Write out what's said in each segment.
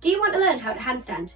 Do you want to learn how to handstand?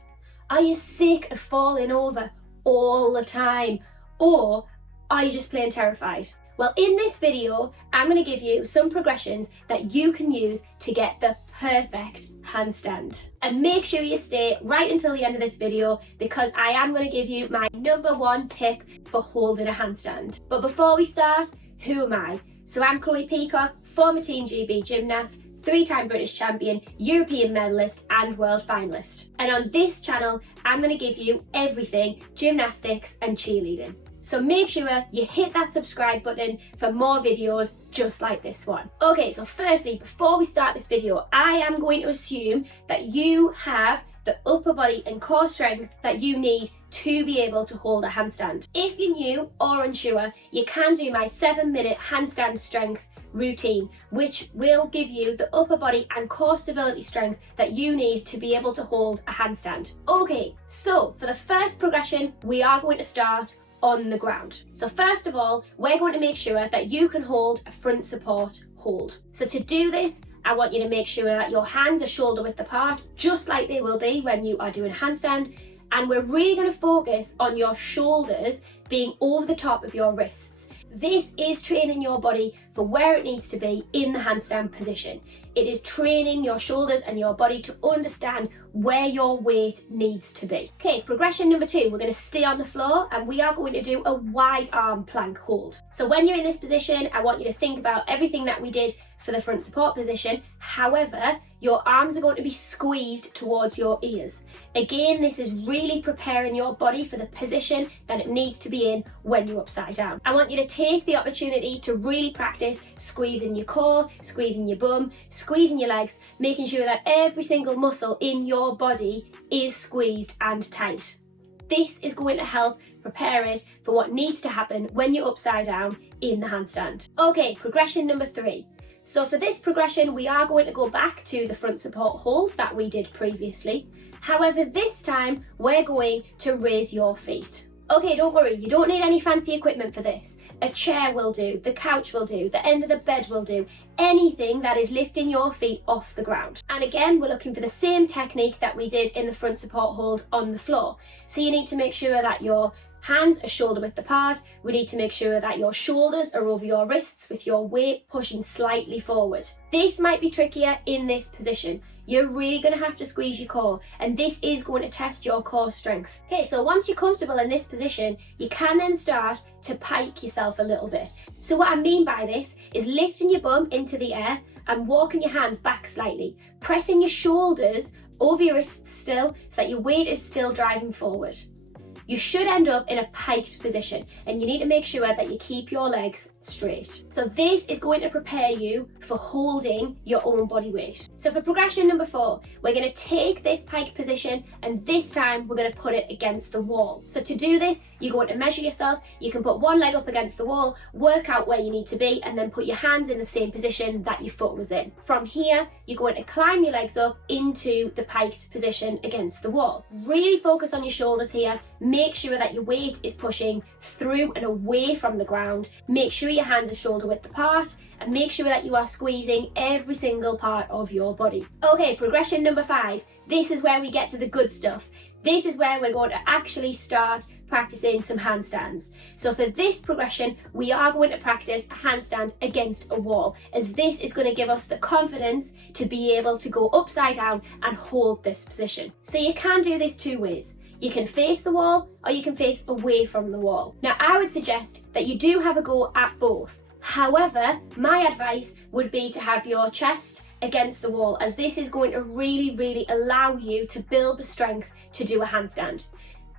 Are you sick of falling over all the time? Or are you just plain terrified? Well, in this video, I'm going to give you some progressions that you can use to get the perfect handstand. And make sure you stay right until the end of this video because I am going to give you my #1 tip for holding a handstand. But before we start, who am I? So I'm 𝐿𝐤𝐤, former Team GB gymnast, 3-time British champion, European medalist and world finalist. And on this channel, I'm going to give you everything gymnastics and cheerleading. So make sure you hit that subscribe button for more videos just like this one. Okay, so firstly, before we start this video, I am going to assume that you have the upper body and core strength that you need to be able to hold a handstand. If you're new or unsure, you can do my 7-minute handstand strength routine, which will give you the upper body and core stability strength that you need to be able to hold a handstand. Okay, so for the first progression, we are going to start on the ground. So first of all, we're going to make sure that you can hold a front support hold. So to do this, I want you to make sure that your hands are shoulder width apart, just like they will be when you are doing a handstand. And we're really going to focus on your shoulders being over the top of your wrists. This is training your body for where it needs to be in the handstand position. It is training your shoulders and your body to understand where your weight needs to be. Okay, progression #2, we're going to stay on the floor and we are going to do a wide arm plank hold. So when you're in this position, I want you to think about everything that we did for the front support position. However, your arms are going to be squeezed towards your ears. Again, this is really preparing your body for the position that it needs to be in when you're upside down. I want you to take the opportunity to really practice squeezing your core, squeezing your bum, squeezing your legs, making sure that every single muscle in your body is squeezed and tight. This is going to help prepare it for what needs to happen when you're upside down in the handstand. Okay, progression #3. So for this progression, we are going to go back to the front support hold that we did previously. However, this time we're going to raise your feet. Okay, don't worry, you don't need any fancy equipment for this. A chair will do, the couch will do, the end of the bed will do, anything that is lifting your feet off the ground. And again, we're looking for the same technique that we did in the front support hold on the floor. So you need to make sure that your hands are shoulder width apart. We need to make sure that your shoulders are over your wrists with your weight pushing slightly forward. This might be trickier in this position. You're really going to have to squeeze your core, and this is going to test your core strength. Okay, so once you're comfortable in this position, you can then start to pike yourself a little bit. So what I mean by this is lifting your bum into the air and walking your hands back slightly, pressing your shoulders over your wrists still so that your weight is still driving forward. You should end up in a piked position and you need to make sure that you keep your legs straight. So this is going to prepare you for holding your own body weight. So for progression #4, we're going to take this pike position and this time we're going to put it against the wall. So to do this, you're going to measure yourself. You can put one leg up against the wall, work out where you need to be, and then put your hands in the same position that your foot was in. From here, you're going to climb your legs up into the piked position against the wall. Really focus on your shoulders here. Make sure that your weight is pushing through and away from the ground. Make sure your hands are shoulder width apart and make sure that you are squeezing every single part of your body. Okay, progression #5. This is where we get to the good stuff. This is where we're going to actually start practicing some handstands. So for this progression, we are going to practice a handstand against a wall, as this is going to give us the confidence to be able to go upside down and hold this position. So you can do this 2 ways. You can face the wall or you can face away from the wall. Now, I would suggest that you do have a go at both. However, my advice would be to have your chest against the wall, as this is going to really allow you to build the strength to do a handstand.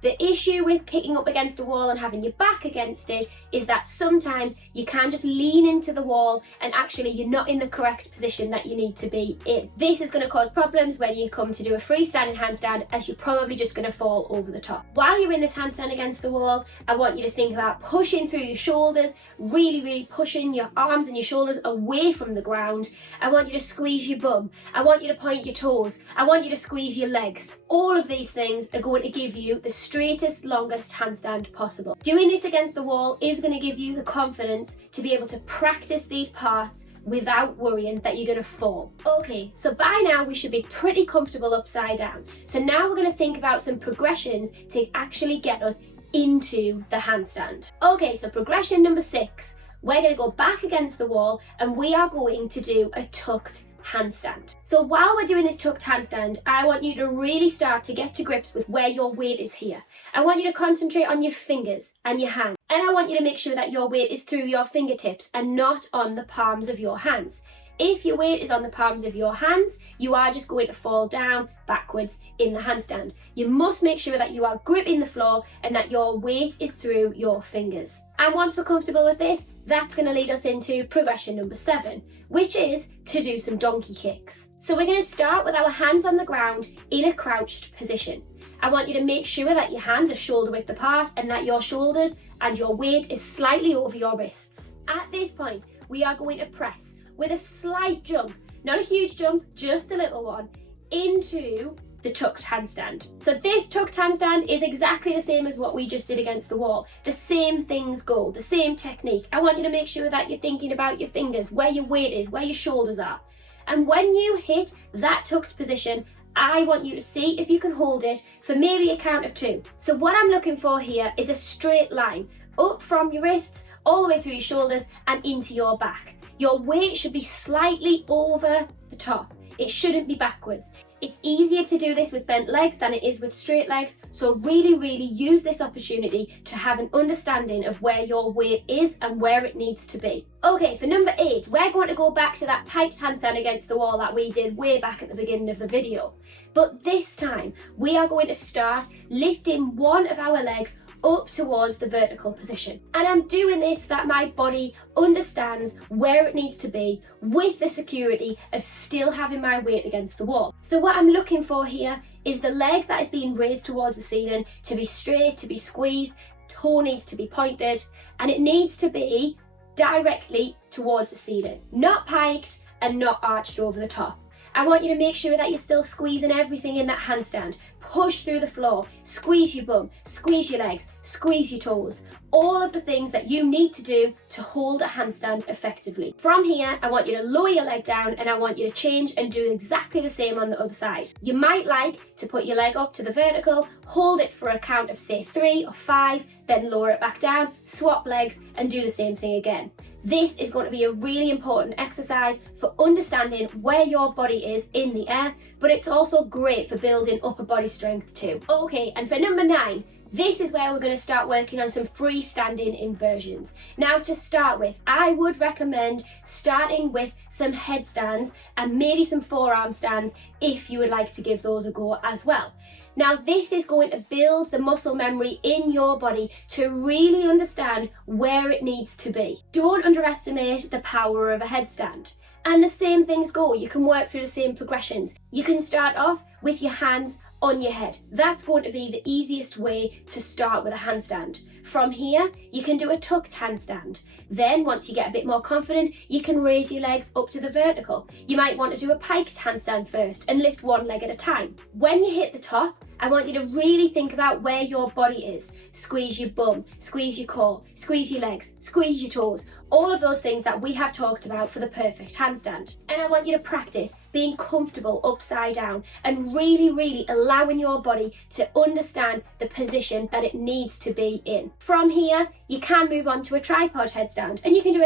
The issue with kicking up against a wall and having your back against it is that sometimes you can just lean into the wall and actually you're not in the correct position that you need to be in. This is going to cause problems when you come to do a freestanding handstand, as you're probably just going to fall over the top. While you're in this handstand against the wall, I want you to think about pushing through your shoulders, really pushing your arms and your shoulders away from the ground. I want you to squeeze your bum. I want you to point your toes. I want you to squeeze your legs. All of these things are going to give you the straightest, longest handstand possible. Doing this against the wall is going to give you the confidence to be able to practice these parts without worrying that you're going to fall. Okay, so by now we should be pretty comfortable upside down. So now we're going to think about some progressions to actually get us into the handstand. Okay, so progression number 6. We're going to go back against the wall and we are going to do a tucked handstand. So while we're doing this tucked handstand, I want you to really start to get to grips with where your weight is here. I want you to concentrate on your fingers and your hands. And I want you to make sure that your weight is through your fingertips and not on the palms of your hands. If your weight is on the palms of your hands, you are just going to fall down backwards in the handstand. You must make sure that you are gripping the floor and that your weight is through your fingers. And once we're comfortable with this, that's going to lead us into progression number 7, which is to do some donkey kicks. So we're going to start with our hands on the ground in a crouched position. I want you to make sure that your hands are shoulder width apart and that your shoulders and your weight is slightly over your wrists. At this point, we are going to press with a slight jump, not a huge jump, just a little one, into the tucked handstand. So this tucked handstand is exactly the same as what we just did against the wall. The same things go, the same technique. I want you to make sure that you're thinking about your fingers, where your weight is, where your shoulders are. And when you hit that tucked position, I want you to see if you can hold it for maybe a count of 2. So what I'm looking for here is a straight line up from your wrists, all the way through your shoulders and into your back. Your weight should be slightly over the top. It shouldn't be backwards. It's easier to do this with bent legs than it is with straight legs, so really use this opportunity to have an understanding of where your weight is and where it needs to be. Okay, for number 8, we're going to go back to that piked handstand against the wall that we did way back at the beginning of the video. But this time, we are going to start lifting one of our legs up towards the vertical position. And I'm doing this so that my body understands where it needs to be with the security of still having my weight against the wall. So what I'm looking for here is the leg that is being raised towards the ceiling to be straight, to be squeezed, toe needs to be pointed, and it needs to be directly towards the ceiling, not piked and not arched over the top. I want you to make sure that you're still squeezing everything in that handstand. Push through the floor, squeeze your bum, squeeze your legs, squeeze your toes. All of the things that you need to do to hold a handstand effectively. From here, I want you to lower your leg down and I want you to change and do exactly the same on the other side. You might like to put your leg up to the vertical, hold it for a count of say 3 or 5, then lower it back down, swap legs and do the same thing again. This is going to be a really important exercise for understanding where your body is in the air, but it's also great for building upper body strength too. Okay, and for number 9, this is where we're going to start working on some freestanding inversions. Now to start with, I would recommend starting with some headstands and maybe some forearm stands if you would like to give those a go as well. Now this is going to build the muscle memory in your body to really understand where it needs to be. Don't underestimate the power of a headstand. And the same things go, you can work through the same progressions. You can start off with your hands on your head. That's going to be the easiest way to start with a handstand. From here, you can do a tucked handstand. Then once you get a bit more confident, you can raise your legs up to the vertical. You might want to do a piked handstand first and lift one leg at a time. When you hit the top, I want you to really think about where your body is. Squeeze your bum, squeeze your core, squeeze your legs, squeeze your toes. All of those things that we have talked about for the perfect handstand. And I want you to practice being comfortable upside down and really allowing your body to understand the position that it needs to be in. From here, you can move on to a tripod headstand and you can do